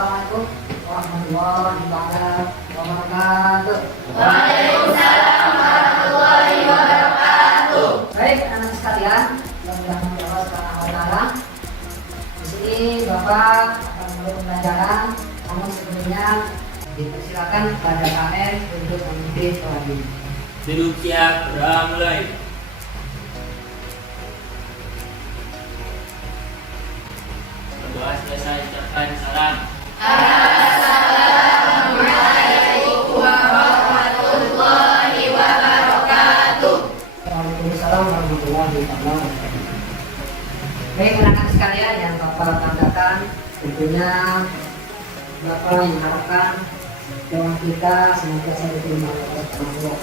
Assalamualaikum warahmatullahi wabarakatuh. Waalaikumsalam warahmatullahi wabarakatuh. Baik anak-anak sekalian, mudah-mudahan Allah Subhanahu wa taala. Di sini Bapak akan mulai pembelajaran. Namun sebelumnya dipersilakan kepada KM untuk memimpin pelajaran. Duduk siap, berdoa mulai. Berdoa selesai, ucapkan salam. Assalamualaikum warahmatullahi wabarakatuh. Waalaikumsalam warahmatullahi wabarakatuh. Baik anak-anak sekalian yang Bapak banggakan, tentunya Bapak mengharapkan doa kita senantiasa diterima oleh Allah.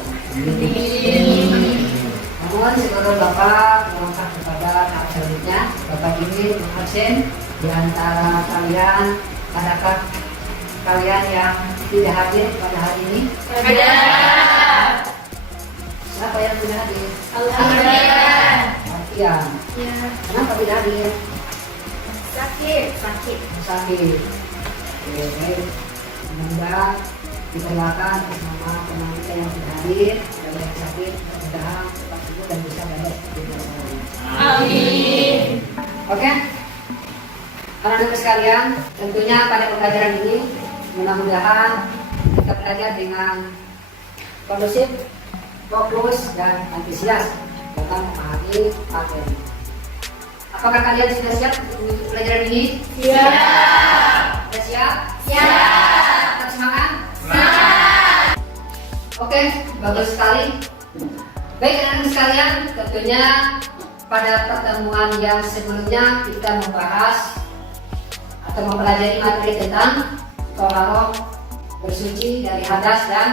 Namun sebelum Bapak melangkah kepada tahap selanjutnya, Bapak ingin mengabsen di antara kalian, adakah kalian yang tidak hadir pada hari ini? Ada. Siapa yang tidak hadir? Alhamdulillah. Iya. Ya. Kenapa tidak hadir? Sakit. Sakit. Oke, baik. Semoga diperlakukan bersama teman kita yang tidak hadir, ada yang sakit, mudah-mudahan cepat sembuh dan bisa balik seperti biasa. Amin. Oke. Anak-anak sekalian, tentunya pada pembelajaran ini mudah-mudahan kita belajar dengan kondusif, fokus dan antusias dalam memahami materi. Apakah kalian sudah siap untuk pelajaran ini? Siap. Sudah siap? Siap. Tetap semangat? Semangat. Oke, bagus sekali. Baik anak-anak sekalian, tentunya pada pertemuan yang sebelumnya kita membahas atau mempelajari materi tentang toharoh, bersuci dari hadas dan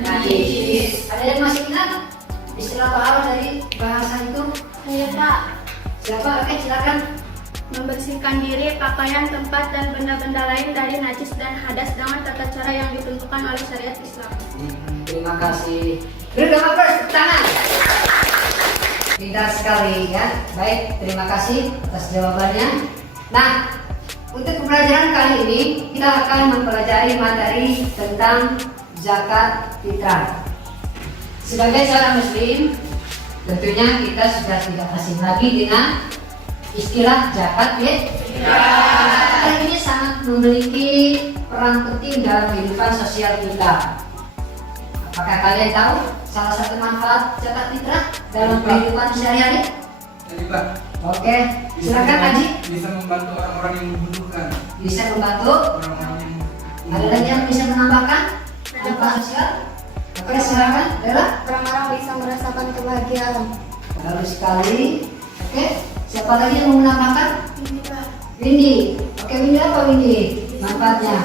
najis. Ada yang masih ingat istilah toharoh dari bahasa itu? Iya, Pak. Siapa? Oke, silakan. Membersihkan diri, pakaian, tempat, dan benda-benda lain dari najis dan hadas dengan tata cara yang ditentukan oleh syariat Islam. Terima kasih. Beri dong tepuk tangan. Pintar sekali ya. Baik, terima kasih atas jawabannya. Nah, untuk pembelajaran kali ini kita akan mempelajari materi tentang zakat fitrah. Sebagai seorang muslim, tentunya kita sudah tidak asing lagi dengan istilah zakat fitrah. Ini sangat memiliki peran penting dalam kehidupan sosial kita. Apakah kalian tahu salah satu manfaat zakat fitrah dalam kehidupan sehari-hari? Jadi Pak, Oke, silakan Haji. bisa membantu orang-orang yang membutuhkan. Bisa membantu. Orang-orang yang Ada lagi yang bisa menambahkan manfaat sosial? Oke, silakan. Bella. Orang-orang bisa merasakan kebahagiaan. Bagus sekali. Oke, siapa lagi yang mau menambahkan? Ini, Pak. Windy. Oke, Windy apa Windy? Manfaatnya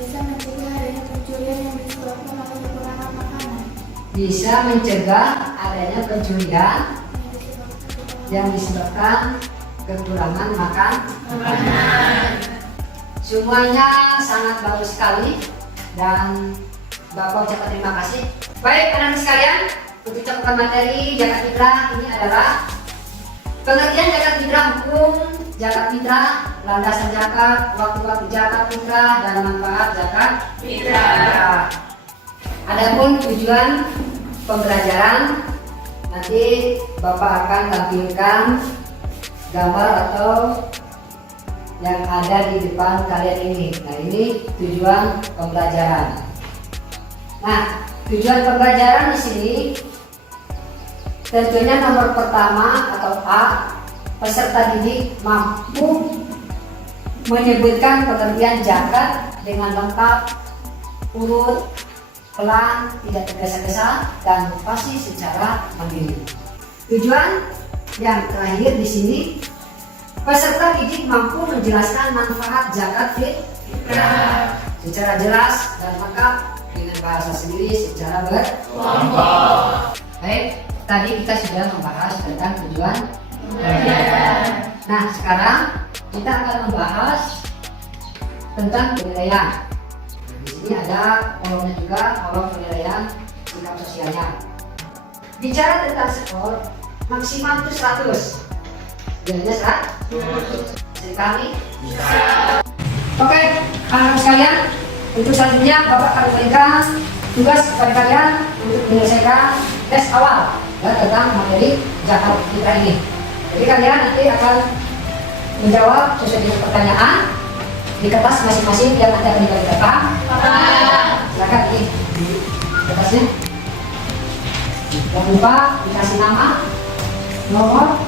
Bisa mencegah adanya pencurian yang disebabkan oleh kekurangan makanan. bisa mencegah adanya pencurian yang disebabkan kekurangan makan. Semuanya sangat bagus sekali dan Bapak ucapkan terima kasih. Baik anak-anak sekalian, untuk cakupan materi zakat fitrah ini adalah pengertian zakat fitrah, hukum zakat fitrah, landasan zakat, waktu-waktu zakat fitrah, dan manfaat zakat fitrah. Adapun tujuan pembelajaran, nanti Bapak akan tampilkan gambar atau yang ada di depan kalian ini. Nah, ini tujuan pembelajaran. Nah, tujuan pembelajaran di sini tentunya nomor pertama atau A, peserta didik mampu menyebutkan pengertian zakat dengan lengkap, urut, pelan, tidak tergesa-gesa, dan pasti secara mandiri. Tujuan yang terakhir di sini, peserta didik mampu menjelaskan manfaat zakat fitrah secara jelas dan lengkap dengan bahasa sendiri secara berkelompok. Baik, tadi kita sudah membahas tentang tujuan pembelajaran. Nah, sekarang kita akan membahas tentang penilaian. Di sini ada kolomnya juga, kolom penilaian sikap sosialnya. Bicara tentang skor, maksimal itu 100. Jadinya 100. Sekali. Oke. Anak sekalian, untuk selanjutnya Bapak akan memberikan tugas kepada kalian untuk menyelesaikan tes awal ya, tentang materi zakat fitrah ini. Jadi kalian nanti akan menjawab sesuai dengan pertanyaan di kertas masing-masing yang nanti akan diberikan. Paham? Silakan ini di kertasnya. Jangan lupa dikasih nama, nomor.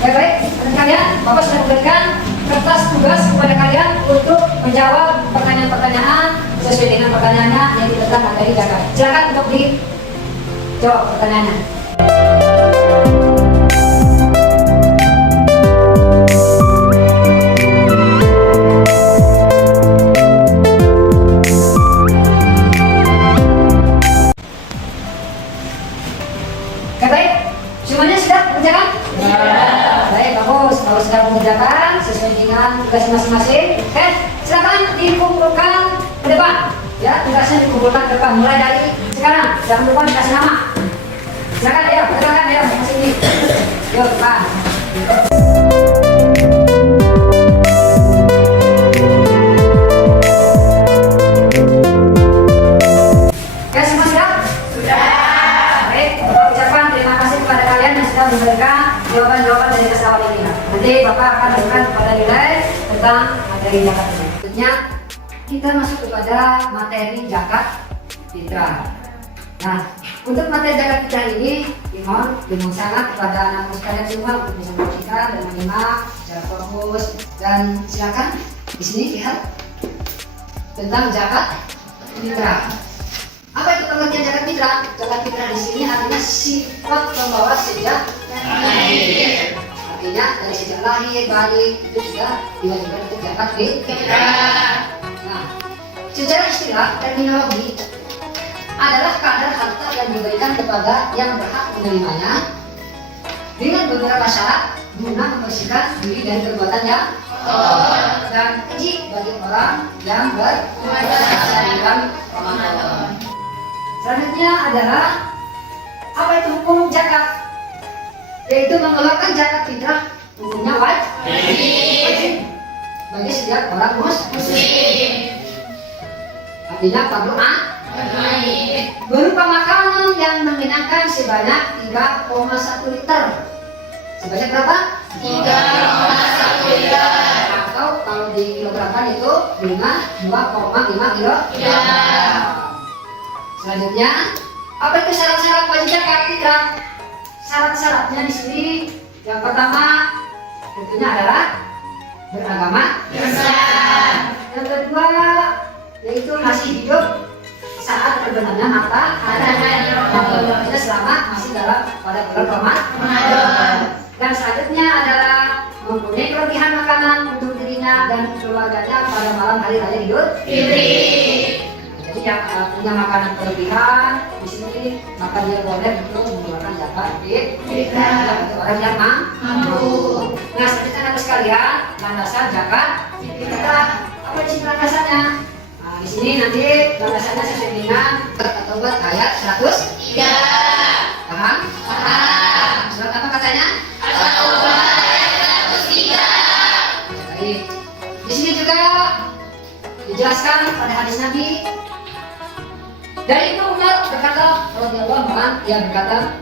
Ya baik, kalian, Bapak sudah memberikan kertas tugas kepada kalian untuk menjawab pertanyaan-pertanyaan sesuai dengan pertanyaannya yang tentang materi zakat. Silakan untuk dijawab pertanyaannya. Ya baik, semuanya sudah mengerjakan? Baik, bagus. Kalau sudah mengerjakan sesuai dengan tugas masing-masing, silakan dikumpulkan ke depan. Ya, tugasnya dikumpulkan ke depan. Mulai dari sekarang, jangan lupa dikasih nama. Silakan ya, silakan ya, sini. Yuk, depan. Ya, semua sudah? Sudah. Baik, Bapak ucapkan terima kasih kepada kalian yang sudah memberikan jawaban-jawaban dari tes awal ini. Nanti Bapak akan berikan kepada nilai tentang materi zakat ini. Selanjutnya kita masuk kepada materi zakat fitrah. Nah, untuk materi zakat fitrah ini dimohon sangat kepada anak-anak sekalian semua untuk bisa menyaksikan dan menyimak secara fokus, dan silakan di sini lihat tentang zakat fitrah. Apa itu pengertian zakat fitrah? Zakat fitrah di sini artinya sifat pembawa sejak lahir. Artinya dari sejak lahir, balik itu sudah diwajibkan untuk zakat fitrah. Nah, secara istilah terminologi adalah kadar harta yang diberikan kepada yang berhak menerimanya dengan beberapa syarat guna membersihkan diri dari perbuatan yang kotor dan keji bagi orang yang berpuasa di bulan Ramadan. Selanjutnya adalah apa itu hukum zakat? Yaitu mengeluarkan zakat fitrah hukumnya wajib bagi setiap orang muslim. Artinya fardu ain. Berupa makanan yang mengenyangkan sebanyak 3,1 liter. Sebanyak berapa? 3,1 liter. Atau kalau di kilogramkan itu 2,5 kilogram. Selanjutnya, apa itu syarat-syarat wajib zakat fitrah? Syarat-syaratnya di sini yang pertama tentunya adalah beragama Islam. Yang kedua yaitu masih hidup saat terbenamnya matahari, maksudnya selama masih dalam pada bulan Ramadan. Dan selanjutnya adalah mempunyai kelebihan makanan untuk dirinya dan keluarganya pada malam hari raya Idul Fitri. Jadi yang punya makanan kelebihan di sini maka dia boleh untuk mengeluarkan zakat fitrah untuk orang yang mampu. Nah, selanjutnya anak sekalian, landasan zakat fitrah. Apa di sini landasannya? Nah, di sini nanti landasannya sesuai dengan atau buat ayat 103. Paham? Paham. Surat apa katanya? At-Taubah ayat 103. Baik. Di sini juga dijelaskan pada hadis Nabi. Dari Ibnu Umar berkata, radhiyallahu anhu, dia berkata,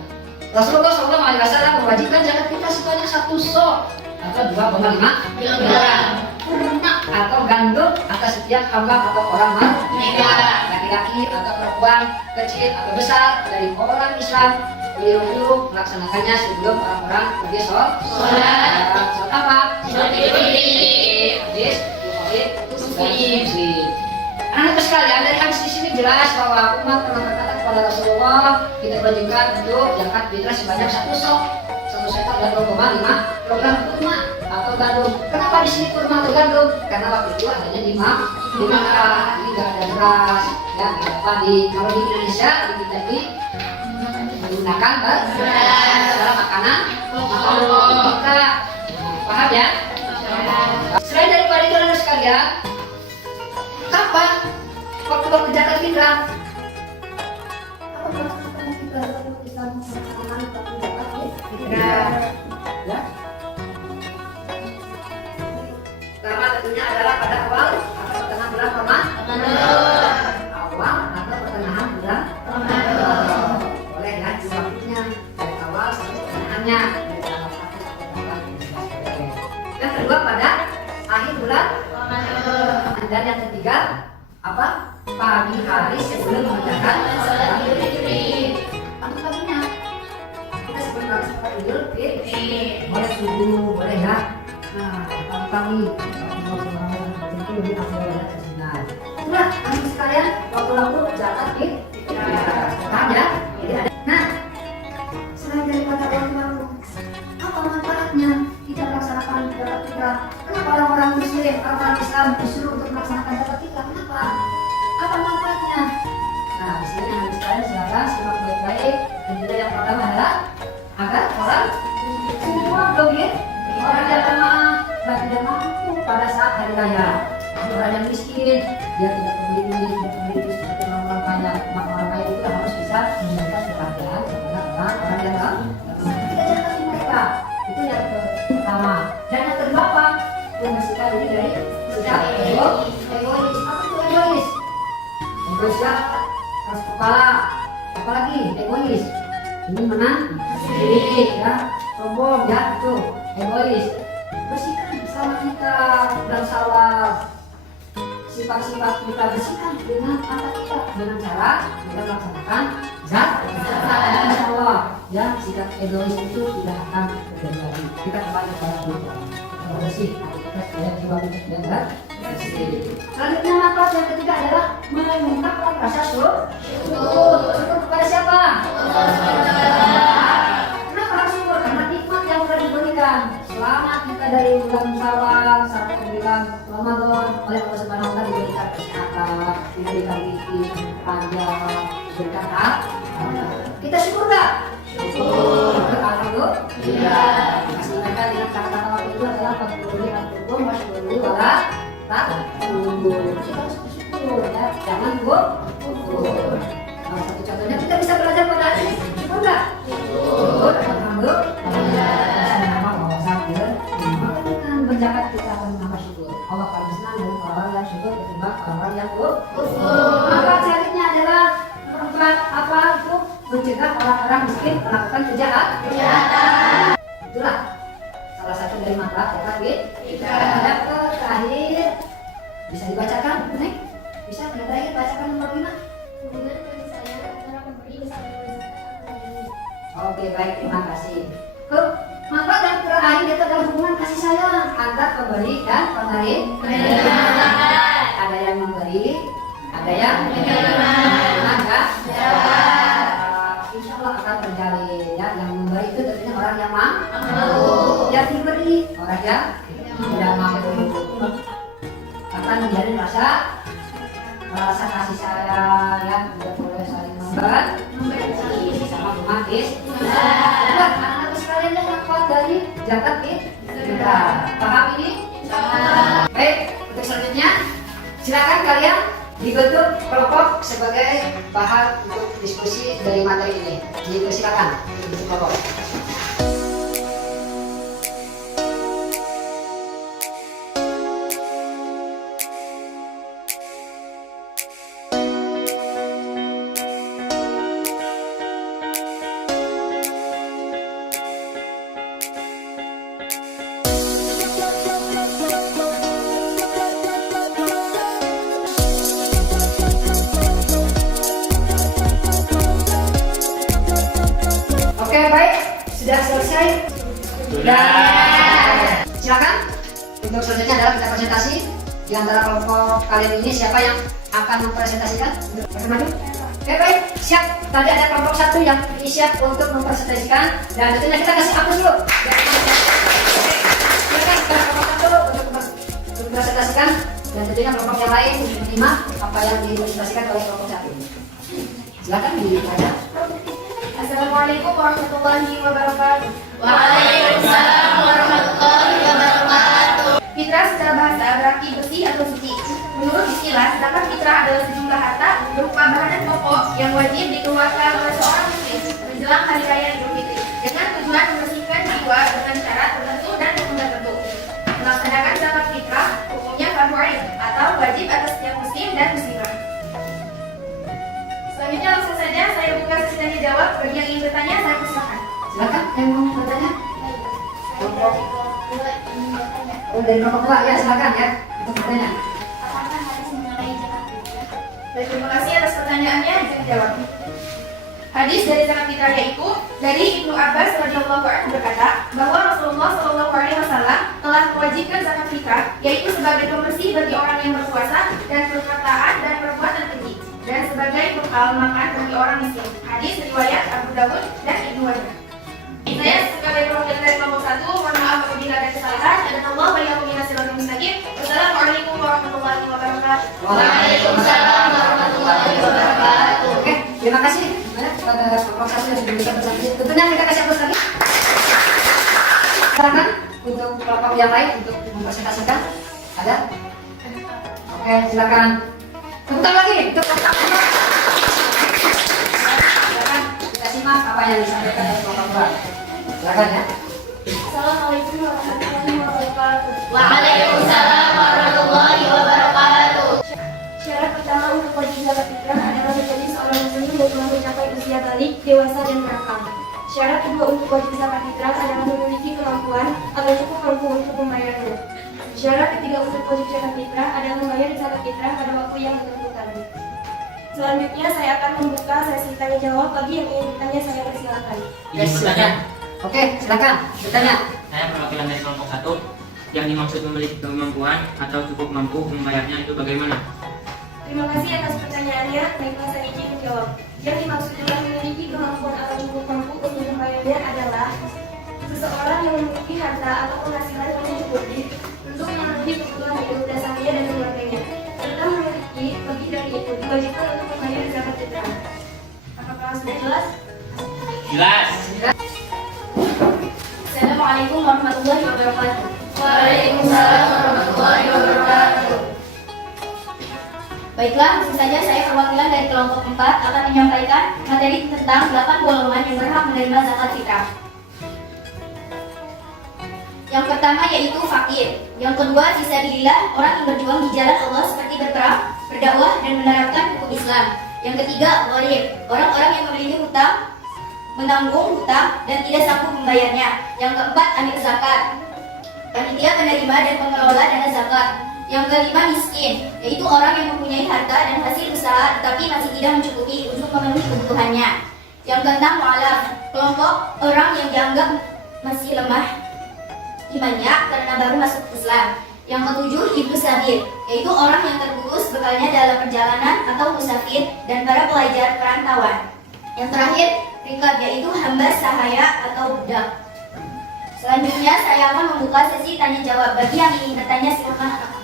Rasulullah SAW mewajibkan zakat fitrah sebanyak 1 sok atau 2,5 kilogram ternak atau gandum atas setiap hamba atau orang merdeka, laki-laki atau perempuan, kecil atau besar dari orang Islam, beliau melaksanakannya sebelum orang-orang pergi sholat. Sholat apa? Sholat Idul. Hadis Bukhari Muslim. Anak sekalian, dari hadis di sini jelas bahwa umat pernah berkata kepada Rasulullah, kita wajibkan untuk zakat fitrah sebanyak 1 sok. 1 sok ada 2,5 kilogram kurma atau gandum. Kenapa di sini kurma atau gandum? Karena waktu itu adanya di Makkah, ini tidak ada beras, ya tidak ada padi. Kalau di Indonesia kita ini menggunakan beras dalam makanan kita. Paham ya? Selain daripada itu anak sekalian, kapan waktu Fitra. Apa maksud kamu Fitra? Kalau kita melaksanakan Fitra, ya. Pertama tentunya adalah pada awal atau pertengahan bulan Ramadan. Awal atau pertengahan bulan Ramadan. Boleh ya, di waktunya dari awal sampai pertengahannya. Dari tanggal 1 sampai 8. Yang kedua pada akhir bulan Ramadan. Dan yang ketiga apa? Pagi hari sebelum mengerjakan salat Idul Fitri. Apa paginya? Kita sebelum melaksanakan salat Idul Fitri. Boleh subuh, boleh ya. Nah, pagi-pagi itu lebih afdal ya kesunnah. Itulah kami sekalian waktu-waktu zakat fitrah ya. Jadi ada. Nah, selain daripada waktu-waktu, apa manfaatnya kita melaksanakan zakat fitrah? Kenapa orang-orang Muslim, orang-orang Islam disuruh untuk melaksanakan zakat fitrah? Kenapa? Apa manfaatnya? Nah, di sini kami sekalian silakan simak baik-baik. Dan juga yang pertama adalah agar orang semua dogen orang yang lemah dan tidak mampu pada saat hari raya, orang yang miskin, dia tidak memiliki seperti orang kaya, maka orang kaya itu harus bisa memberikan perhatian kepada orang yang lemah. Kita jangan mereka. Itu yang pertama. Dan yang kedua apa? Membersihkan diri dari sikap egois. Apa itu egois? Egois ya, keras kepala. Apalagi egois. Ini menang sendiri ya, sombong ya, itu egois. Bersihkan sama kita dan salah sifat-sifat kita, bersihkan dengan apa kita, dengan cara kita melaksanakan zakat. Insyaallah ya, sikap egois itu tidak akan terjadi lagi. Kita kembali kepada kita bersih, kita supaya jiwa kita tidak bersih. Selanjutnya manfaat yang ketiga adalah mengungkapkan rasa syukur. Syukur kepada siapa? Kenapa harus syukur? Karena nikmat yang telah diberikan selama kita dari bulan Syawal sampai bulan Ramadan oleh Allah Subhanahu wa taala, diberikan kesehatan, diberikan rezeki panjang, diberikan hak. Kita syukur enggak? Syukur. Alhamdulillah. Masih ingatkan dengan kata-kata waktu itu adalah fadhkuruni anfusakum wasykuruni wala takfurun. Kita harus bersyukur ya, jangan gugur. Salah satu contohnya kita bisa belajar pada hari ini, syukur enggak? Syukur. Alhamdulillah. Nama bahwa sakir, maka dengan berzakat kita akan menambah syukur. Allah paling senang dari orang yang syukur ketimbang orang yang gugur. Maka selanjutnya adalah membuat apa itu mencegah orang-orang miskin melakukan kejahatan. Itulah salah satu dari manfaat zakat fitrah. Ada terakhir bisa dibacakan, Nek? Bisa yang terakhir bacakan nomor 5. Hubungan kasih sayang antara pemberi bersama zakat. Oke, baik, terima kasih. Manfaat yang terakhir itu adalah hubungan kasih sayang antar pemberi dan penerima. Ada yang memberi, ada yang menerima. Insya Allah akan terjalin ya. Yang memberi itu tentunya orang yang mampu, yang diberi orang yang tidak mampu. Akan menjalin rasa kasih sayang ya, tidak boleh saling memberi sama romantis. Anak-anak sekalian yang manfaat dari zakat fitrah. Paham ini? Baik, untuk selanjutnya silakan kalian dibentuk kelompok sebagai bahan untuk diskusi dari materi ini. Dipersilakan untuk kelompok. Oke, baik, sudah selesai. Dan silakan untuk selanjutnya adalah kita presentasi di antara kelompok kalian ini. Siapa yang akan mempresentasikan? Oke, baik, siap. Tadi ada kelompok satu yang siap untuk mempresentasikan, dan tentunya kita kasih hapus dulu. Silakan kepada kelompok satu untuk mempresentasikan, dan tentunya kelompok yang lain menerima apa yang dipresentasikan oleh kelompok satu. Silakan dibaca. Assalamualaikum warahmatullahi wabarakatuh. Waalaikumsalam warahmatullahi wabarakatuh. Fitrah secara bahasa berarti bersih atau suci. Menurut istilah, zakat fitrah musrah adalah sejumlah harta berupa bahan pokok yang wajib dikeluarkan oleh seorang muslim menjelang hari raya Idul Fitri dengan tujuan membersihkan jiwa dengan syarat tertentu dan hukum tertentu. Melaksanakan zakat fitrah hukumnya fardu ain atau wajib atas setiap muslim dan muslimah. Selanjutnya langsung saja saya buka sesi tanya jawab. Bagi yang ingin bertanya saya persilakan. Silakan yang mau bertanya. Oh, dari kelompok 2 ya, silakan ya untuk bertanya. Apakah hadis mengenai zakat fitrah? Baik, terima kasih atas pertanyaannya. Bisa dijawab. Hadis dari zakat fitrah yaitu dari Ibnu Abbas radhiyallahu anhu berkata bahwa Rasulullah shallallahu alaihi wasallam telah mewajibkan zakat fitrah yaitu sebagai pembersih bagi orang yang berpuasa dan perkataan dan perbuatan keji dan sebagai bekal makan bagi orang miskin. Hadis riwayat Abu Dawud dan Ibnu Majah. Saya sebagai perwakilan dari kelompok 1, mohon maaf apabila ada kesalahan. Adallahu wa iyyakum ila siratal mustaqim. Wassalamualaikum warahmatullahi wabarakatuh. Waalaikumsalam warahmatullahi wabarakatuh. Oke, terima kasih banyak kepada kelompok 1 yang sudah bisa bertanya. Tentunya kita kasih aplaus lagi. Silakan untuk kelompok yang lain untuk mempresentasikan. Ada? Oke, silakan. Tepuk tangan lagi untuk kelompok 2. Silakan kita simak apa yang disampaikan oleh kelompok 2. Silakan ya. Assalamualaikum warahmatullahi wabarakatuh. Waalaikumsalam warahmatullahi wabarakatuh. Syarat pertama untuk wajib zakat fitrah adalah menjadi seorang muslim yang telah mencapai usia balik, dewasa dan berakal. Syarat kedua untuk wajib zakat fitrah adalah memiliki kemampuan atau cukup mampu untuk membayarnya. Syarat ketiga untuk wajib zakat fitrah adalah membayar zakat fitrah pada waktu yang ditentukan. Selanjutnya saya akan membuka sesi tanya jawab. Bagi yang ingin bertanya saya persilakan. Izin bertanya. Oke, silakan bertanya. Saya perwakilan dari kelompok 1. Yang dimaksud memiliki kemampuan atau cukup mampu membayarnya itu bagaimana? Terima kasih atas pertanyaannya. Baiklah saya izin menjawab. Yang dimaksud dengan memiliki kemampuan atau cukup mampu untuk membayarnya adalah seseorang yang memiliki harta atau penghasilan yang mencukupi untuk memenuhi kebutuhan hidup dasarnya dan keluarganya, serta memiliki lebih dari itu diwajibkan untuk membayar zakat fitrah. Apakah sudah jelas? Jelas. Assalamualaikum warahmatullahi wabarakatuh. Waalaikumsalam warahmatullahi wabarakatuh. Baiklah, langsung saja saya perwakilan dari kelompok 4 akan menyampaikan materi tentang 8 golongan yang berhak menerima zakat fitrah. Yang pertama yaitu fakir. Yang kedua fisabilillah, orang yang berjuang di jalan Allah seperti berperang, berdakwah dan menerapkan hukum Islam. Yang ketiga gharib, orang-orang yang memiliki hutang, menanggung hutang dan tidak sanggup membayarnya. Yang keempat amil zakat, panitia penerima dan pengelola dana zakat. Yang kelima miskin, yaitu orang yang mempunyai harta dan hasil usaha tetapi masih tidak mencukupi untuk memenuhi kebutuhannya. Yang keenam mu'alaf, kelompok orang yang dianggap masih lemah imannya karena baru masuk Islam. Yang ketujuh ibnu sabil, yaitu orang yang terputus bekalnya dalam perjalanan atau musafir dan para pelajar perantauan. Yang terakhir rikab, yaitu hamba sahaya atau budak. Selanjutnya saya akan membuka sesi tanya jawab. Bagi yang ingin bertanya silakan angkat tangan.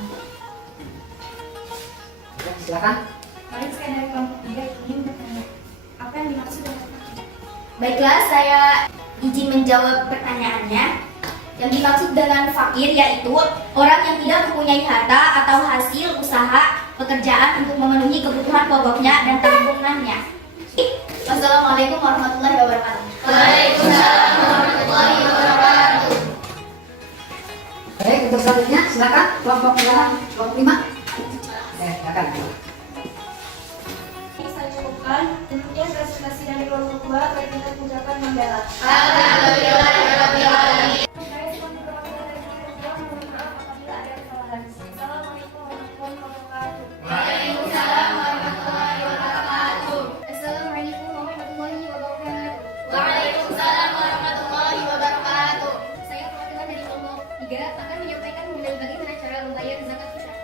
Silakan. Mari saya dari kelompok 3 ingin bertanya. Apa yang dimaksud dengan fakir? Baiklah, saya izin menjawab pertanyaannya. Yang dimaksud dengan fakir yaitu orang yang tidak mempunyai harta atau hasil usaha pekerjaan untuk memenuhi kebutuhan pokoknya dan tanggungannya. Wassalamualaikum warahmatullahi wabarakatuh. Waalaikumsalam warahmatullahi wabarakatuh. Baik, untuk selanjutnya silakan kelompok 5. Silakan. Ini saya cukupkan. Tentunya presentasi dari kelompok 2 baik kita ucapkan hamdalah. Alhamdulillahirabbil alamin. Saya sebagai perwakilan dari kelompok 2 mohon maaf apabila ada kesalahan. Assalamualaikum warahmatullahi wabarakatuh. Waalaikumsalam warahmatullahi wabarakatuh. Assalamualaikum warahmatullahi wabarakatuh. Waalaikumsalam warahmatullahi wabarakatuh. Saya perwakilan dari kelompok 3 akan menyampaikan mengenai bagaimana cara membayar zakat fitrah.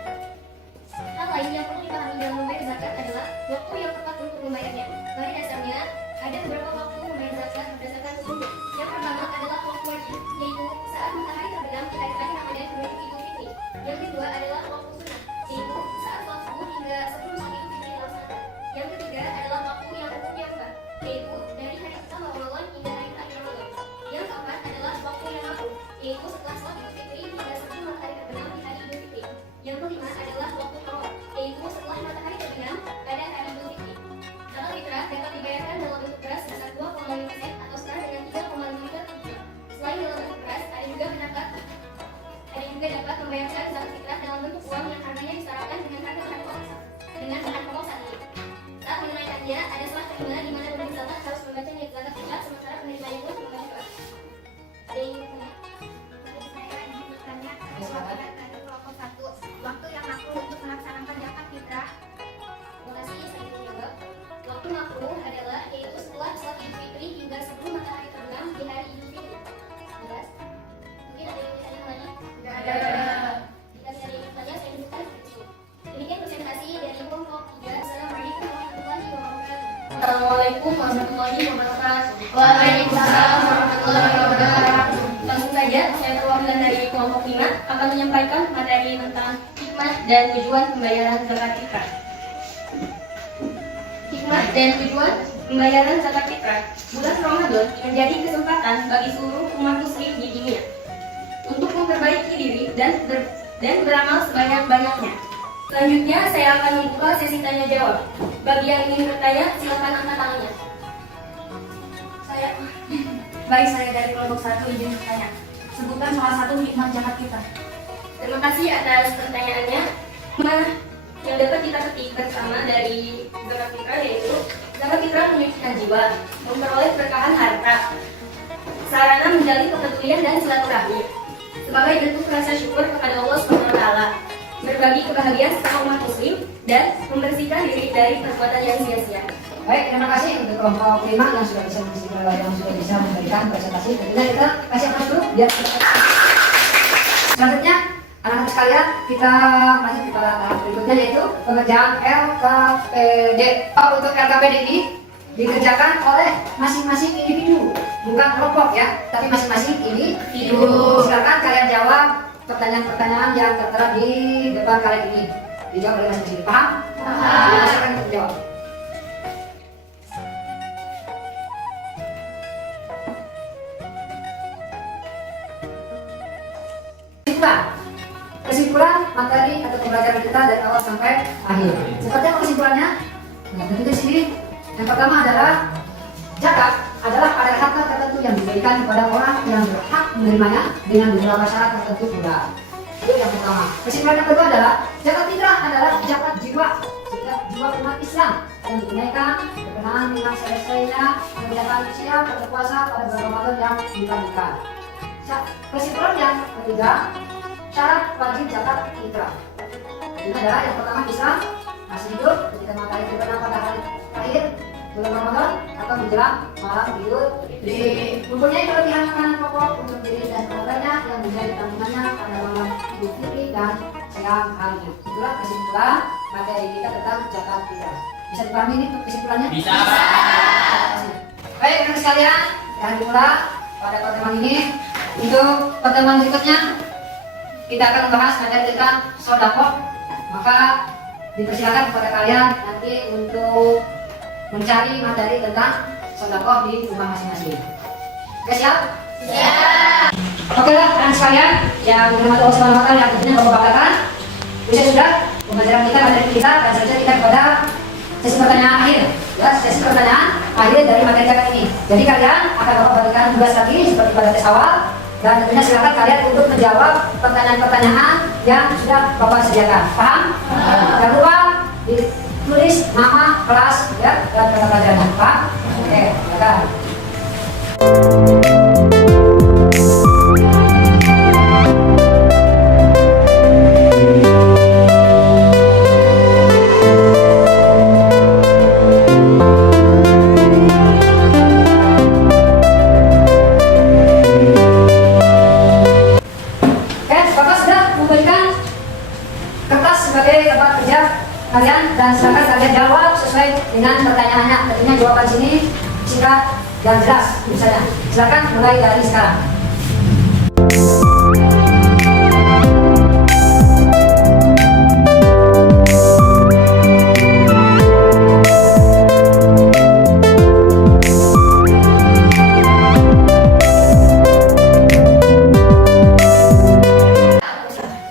Hal lain yang perlu dipahami dalam membayar zakat adalah waktu yang tepat untuk membayarnya. Pada dasarnya, ada beberapa waktu membayar zakat berdasarkan hukum. Yang pertama adalah waktu wajib, yaitu saat matahari terbenam di hari Ramadan menuju Idul Fitri. Yang kedua adalah waktu sunnah, yaitu saat waktu hingga sebelum sholat Idul Fitri dilaksanakan. Yang ketiga adalah waktu yang hukumnya sah, yaitu dari hari pertama Ramadan hingga hari terakhir Ramadan. Yang keempat adalah waktu yang makruh, yaitu setelah sholat Idul Fitri hingga sebelum matahari terbenam di hari Idul Fitri. Yang kelima adalah waktu haram, yaitu setelah matahari terbenam Assalamualaikum warahmatullahi wabarakatuh. Waalaikumsalam warahmatullahi wabarakatuh. Langsung saja, saya perwakilan dari kelompok 5 akan menyampaikan materi tentang hikmah dan tujuan pembayaran zakat fitrah. Hikmah dan tujuan pembayaran zakat fitrah. Bulan Ramadan menjadi kesempatan bagi seluruh umat muslim di dunia untuk memperbaiki diri dan beramal sebanyak-banyaknya. Selanjutnya, saya akan membuka sesi tanya jawab. Bagi yang ingin bertanya, silakan angkat tangannya. Saya dari kelompok 1 izin bertanya. Sebutkan salah satu hikmah zakat fitrah. Terima kasih atas pertanyaannya. Hikmah yang dapat kita petik bersama dari zakat fitrah yaitu zakat fitrah menyucikan jiwa, memperoleh berkahan harta, sarana menjalin kepedulian dan silaturahmi, sebagai bentuk rasa syukur kepada Allah SWT, berbagi kebahagiaan sesama umat muslim, dan membersihkan diri dari perbuatan yang sia-sia. Baik, terima kasih untuk kelompok 5 yang sudah bisa memberikan presentasi. Tentunya kita kasih aplaus dulu biar kita. Selanjutnya, anak-anak sekalian, kita masuk kepada tahap berikutnya yaitu pengerjaan LKPD. Untuk LKPD ini dikerjakan oleh masing-masing individu, bukan kelompok ya, tapi masing-masing individu. Silakan kalian jawab pertanyaan-pertanyaan yang tertera di depan kalian ini. Dijawab oleh masing-masing. Paham? Paham. Silakan untuk jawab. Kesimpulan materi atau pembelajaran kita dari awal sampai akhir. Seperti apa kesimpulannya? Nah, tentu di sini yang pertama adalah zakat adalah pada harta tertentu yang diberikan kepada orang yang berhak menerimanya dengan beberapa syarat tertentu pula. Itu yang pertama. Kesimpulan yang kedua adalah zakat fitrah adalah zakat jiwa umat Islam yang ditunaikan berkenaan dengan selesainya kegiatan siam atau puasa pada bulan Ramadan yang dilakukan. Kesimpulan yang ketiga, syarat wajib zakat fitrah. Ini adalah yang pertama Islam masih hidup ketika matahari terbenam pada hari akhir bulan Ramadan atau menjelang malam Idul Fitri. Mempunyai kelebihan makanan pokok untuk diri dan keluarganya yang menjadi tanggungannya pada malam Idul Fitri dan siang harinya. Itulah kesimpulan materi kita tentang zakat fitrah. Bisa dipahami ini kesimpulannya? Bisa. Baik, teman sekalian, yang dimulai pada pertemuan ini. Untuk pertemuan berikutnya kita akan membahas materi tentang sedekah. Maka dipersilakan kepada kalian nanti untuk mencari materi tentang sedekah di rumah masing-masing. Oke, siap? Siap. Oke lah, teman sekalian yang dirahmati Allah Subhanahu wa taala yang tentunya Bapak katakan, bisa sudah pembelajaran kita materi kita dan selanjutnya kita kepada sesi pertanyaan akhir. Ya, sesi pertanyaan akhir dari materi kita ini. Jadi kalian akan Bapak berikan tugas lagi seperti pada tes awal. Dan tentunya silakan kalian untuk menjawab pertanyaan-pertanyaan yang sudah Bapak sediakan. Paham? Jangan lupa ditulis nama, kelas, ya, dan pelajaran. Paham? Oke, silakan. Kalian dan silakan kalian jawab sesuai dengan pertanyaannya. Tentunya jawaban sini singkat dan jelas misalnya. Silakan mulai dari sekarang.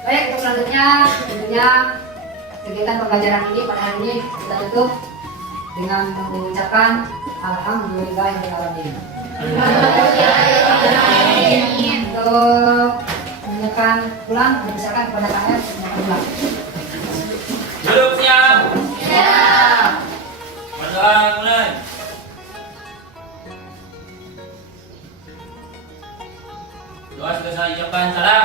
Baik, untuk selanjutnya tentunya kegiatan pembelajaran ini pada hari ini kita tutup dengan mengucapkan Alhamdulillahirobbilalamin. Untuk menyiapkan pulang, dipersilakan kepada KF untuk pulang. Duduk siap. Siap. Berdoa mulai. Doa sudah saya ucapkan. Salam.